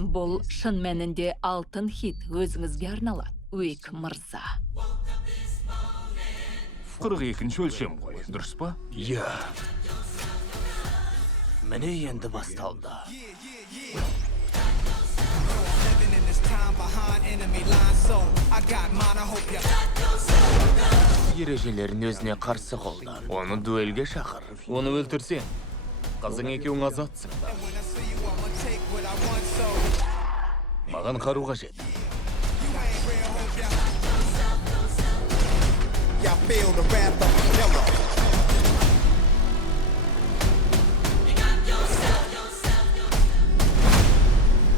Бұл шын мәнінде алтын хит өзіңізге арналады, Уик мырза. 42-ші өлшем ғой, дұрыс па? Иә. Міне енді басталды. Ережелерін өзіне қарсы қолдан. Оны дуэлге шақыр. Оны өлтірсең, қызың екеуің азатсың ба? Маған қару қажет.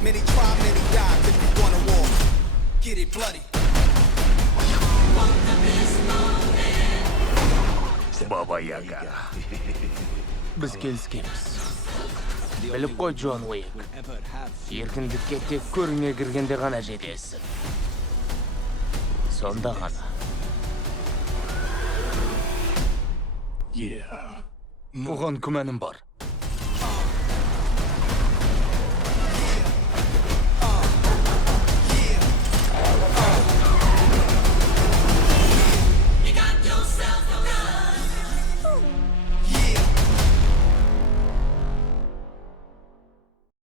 Many try, many die, if you want a war. Get it bloody. Баба Яга. Біз келіскенбіз. Біліп қой, Джон Уик. Еркіндікке тек көріңе кіргенде ғана жетесің. Сонда ғана. Оған күмәнім бар.